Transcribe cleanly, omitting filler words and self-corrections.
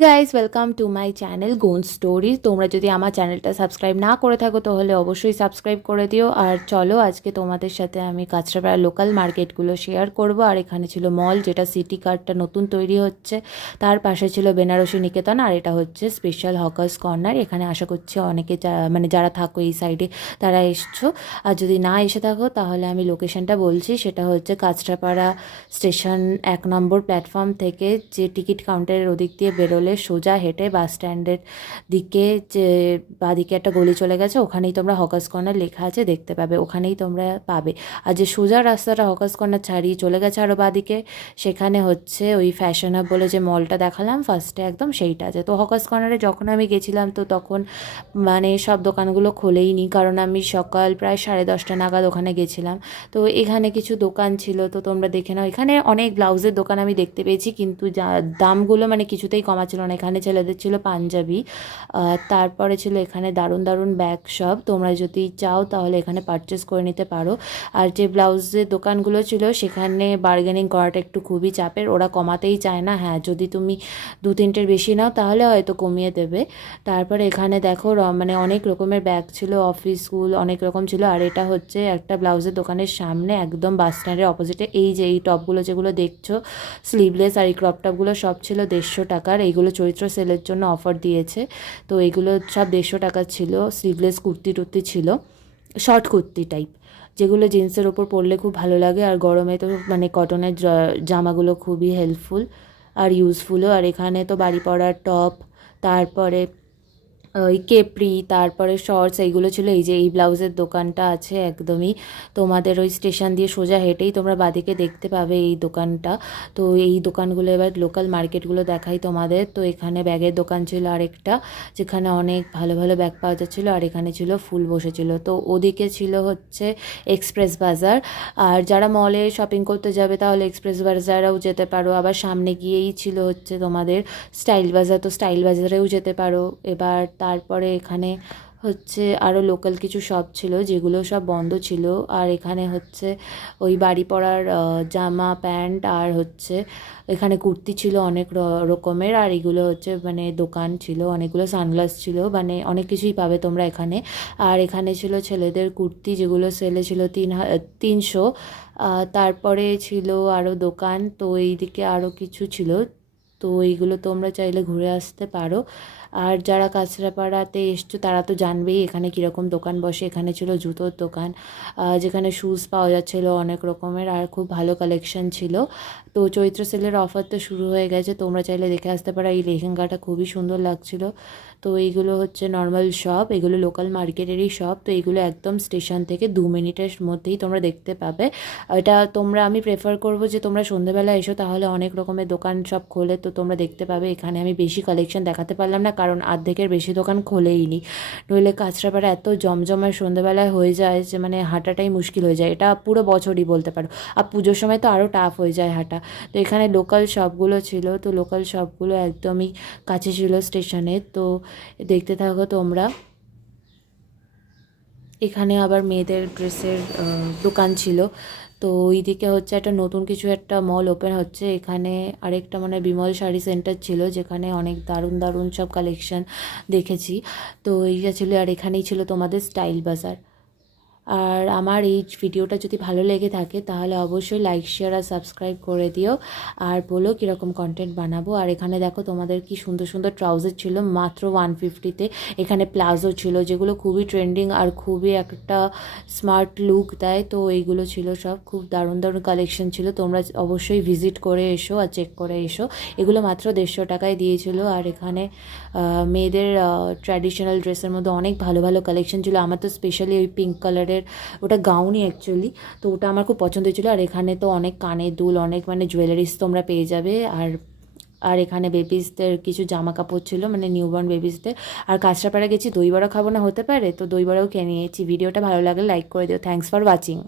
Guys welcome to my channel gone story. তোমরা যদি আমার চ্যানেলটা সাবস্ক্রাইব না করে থাকো তাহলে অবশ্যই সাবস্ক্রাইব করে দিও। আর চলো আজকে তোমাদের সাথে আমি কাঁচরাপাড়া লোকাল মার্কেটগুলো শেয়ার করব। আর এখানে ছিল মল, যেটা সিটি কার্টটা নতুন তৈরি হচ্ছে, তার পাশে ছিল বেনারসি নিকেতন, আর এটা হচ্ছে স্পেশাল হকার্স কর্নার। এখানে আশা করছি অনেকে মানে যারা থাকো এই সাইডে তারা এসছো, আর যদি না এসে থাকো তাহলে আমি লোকেশনটা বলছি। সেটা হচ্ছে কাঁচরাপাড়া স্টেশন 1 নম্বর প্ল্যাটফর্ম থেকে যে টিকিট কাউন্টারের ওদিক দিয়ে বেরোলে সোজা হেঁটে বাস স্ট্যান্ডের দিকে যে বাঁদিকে একটা গলি চলে গেছে, ওখানেই তোমরা হকার্স কর্নার লেখা আছে দেখতে পাবে, ওখানেই তোমরা পাবে। আর যে সোজা রাস্তাটা হকার্স কর্নার ছাড়িয়ে চলে গেছে আরও বাঁদিকে, সেখানে হচ্ছে ওই ফ্যাশন হাব বলে যে মলটা দেখালাম ফার্স্টে একদম সেইটা আছে। তো হকার্স কর্নারে যখন আমি গেছিলাম তো তখন মানে সব দোকানগুলো খোলেই নি, কারণ আমি সকাল প্রায় 10:30 নাগাদ ওখানে গেছিলাম। তো এখানে কিছু দোকান ছিল, তো তোমরা দেখে নাও। এখানে অনেক ব্লাউজের দোকান আমি দেখতে পেয়েছি, কিন্তু যা দামগুলো মানে কিছুতেই কমা ছিল না। এখানে ছেলেদের ছিল পাঞ্জাবি, তারপরে ছিল এখানে দারুণ দারুণ ব্যাগ সব। তোমরা যদি চাও তাহলে এখানে পারচেস করে নিতে পারো। আর যে ব্লাউজের দোকানগুলো ছিল সেখানে বার্গেনিং করাটা একটু খুবই চাপের, ওরা কমাতেই চায় না। হ্যাঁ, যদি তুমি 2-3টের বেশি নাও তাহলে হয়তো কমিয়ে দেবে। তারপরে এখানে দেখো মানে অনেক রকমের ব্যাগ ছিল, অফিস স্কুল অনেক রকম ছিল। আর এটা হচ্ছে একটা ব্লাউজের দোকানের সামনে একদম বাস স্ট্যান্ডের অপোজিটে। এই যে এই টপগুলো যেগুলো দেখছো স্লিভলেস, আর এই ক্রপ টপগুলো সব ছিল 150 টাকার। এইগুলো চরিত্র সেলের জন্য অফার দিয়েছে, তো এইগুলো সব 150 টাকার ছিল। স্লিভলেস কুর্তি টুর্তি ছিল, শর্ট কুর্তি টাইপ, যেগুলো জিন্সের ওপর পরলে খুব ভালো লাগে। আর গরমে তো মানে কটনের জামাগুলো খুবই হেল্পফুল আর ইউজফুলও। আর এখানে তো বাড়ি পরার টপ, তারপরে ওই কেপরি, তারপরে শর্টস, এইগুলো ছিল। এই যে এই ব্লাউজের দোকানটা আছে একদমই তোমাদের ওই স্টেশন দিয়ে সোজা হেঁটেই তোমরা বাদিকে দেখতে পাবে এই দোকানটা। তো এই দোকানগুলো এবার লোকাল মার্কেটগুলো দেখাই তোমাদের। তো এখানে ব্যাগের দোকান ছিল আরেকটা, যেখানে অনেক ভালো ভালো ব্যাগ পাওয়া যাচ্ছিলো। আর এখানে ছিল ফুল বসেছিল। তো ওদিকে ছিল হচ্ছে এক্সপ্রেস বাজার। আর যারা মলে শপিং করতে যাবে তাহলে এক্সপ্রেস বাজারেও যেতে পারো। আবার সামনে গিয়েই ছিল হচ্ছে তোমাদের স্টাইল বাজার, তো স্টাইল বাজারেও যেতে পারো। এবার তারপরে এখানে হচ্ছে আরও লোকাল কিছু শপ ছিল যেগুলো সব বন্ধ ছিল। আর এখানে হচ্ছে ওই বাড়ি পরার জামা প্যান্ট, আর হচ্ছে এখানে কুর্তি ছিল অনেক রকমের। আর এগুলো হচ্ছে মানে দোকান ছিল অনেকগুলো, সানগ্লাস ছিল, মানে অনেক কিছুই পাবে তোমরা এখানে। আর এখানে ছিল ছেলেদের কুর্তি, যেগুলো সেলে ছিল 300। তারপরে ছিল আরও দোকান, তো এইদিকে আরও কিছু ছিল। তো এইগুলো তোমরা চাইলে ঘুরে আসতে পারো। আর যারা কাঁচরাপাড়াতে এসছো তারা তো জানবেই এখানে কীরকম দোকান বসে। এখানে ছিল জুতোর দোকান, যেখানে শ্যুজ পাওয়া যাচ্ছিলো অনেক রকমের, আর খুব ভালো কালেকশন ছিল। তো চৈত্র সেলের অফার তো শুরু হয়ে গেছে, তোমরা চাইলে দেখে আসতে পারো। এই লেহেঙ্গাটা খুবই সুন্দর লাগছিল। তো এইগুলো হচ্ছে নর্মাল শপ, এগুলো লোকাল মার্কেটেরই শপ। তো এইগুলো একদম স্টেশন থেকে 2 মিনিটের মধ্যেই তোমরা দেখতে পাবে। এটা তোমরা, আমি প্রেফার করবো যে তোমরা সন্ধ্যেবেলা এসো, তাহলে অনেক রকমের দোকান সব খোলে, তো তোমরা দেখতে পাবে। এখানে আমি বেশি কালেকশন দেখাতে পারলাম না, কারণ অর্ধেকের বেশি দোকান খোলেই নি। নইলে কাঁচরাপাড়া এত জমজমার সন্ধ্যেবেলায় হয়ে যায় যে মানে হাঁটাটাই মুশকিল হয়ে যায়। এটা পুরো বছরই বলতে পারো। আর পুজোর সময় তো আরও টাফ হয়ে যায় হাঁটা। তো এখানে লোকাল শপগুলো ছিল, তো লোকাল শপগুলো একদমই কাছে ছিল স্টেশনে। তো দেখতে থাকো তোমরা। এখানে আবার মেয়েদের ড্রেসের দোকান ছিল। তো ওইদিকে হচ্ছে একটা নতুন কিছু একটা মল ওপেন হচ্ছে। এখানে আরেকটা মানে বিমল শাড়ি সেন্টার ছিল, যেখানে অনেক দারুণ দারুণ সব কালেকশন দেখেছি। তো এইটা ছিল, আর এখানেই ছিল তোমাদের স্টাইল বাজার। আর আমার এই ভিডিওটা যদি ভালো লেগে থাকে তাহলে অবশ্যই লাইক শেয়ার আর সাবস্ক্রাইব করে দিও, আর বলো কীরকম কন্টেন্ট বানাবো। আর এখানে দেখো তোমাদের কি সুন্দর সুন্দর ট্রাউজার ছিল মাত্র 150-তে। এখানে প্লাজো ছিল যেগুলো খুবই ট্রেন্ডিং আর খুবই একটা স্মার্ট লুক দেয়। তো এইগুলো ছিল সব, খুব দারুণ দারুণ কালেকশন ছিল। তোমরা অবশ্যই ভিজিট করে এসো আর চেক করে এসো। এগুলো মাত্র 150 টাকায় দিয়েছিল। আর এখানে মেয়েদের ট্র্যাডিশনাল ড্রেসের মধ্যে অনেক ভালো ভালো কালেকশন ছিল। আমার তো স্পেশালি ওই পিঙ্ক কালারের, ওটা গাউনই অ্যাকচুয়ালি, তো ওটা আমার খুব পছন্দ হয়েছিলো। আর এখানে তো অনেক কানের দুল, অনেক মানে জুয়েলারিস তোমরা পেয়ে যাবে। আর আর এখানে বেবিসদের কিছু জামা কাপড় ছিল, মানে নিউবর্ন বেবিসদের। আর কাঁচরাপাড়া গেছি, দই বড়া খাবো না হতে পারে, তো দই বড়াও কিনে নিয়েছি। ভিডিওটা ভালো লাগলে লাইক করে দিও। Thanks for watching.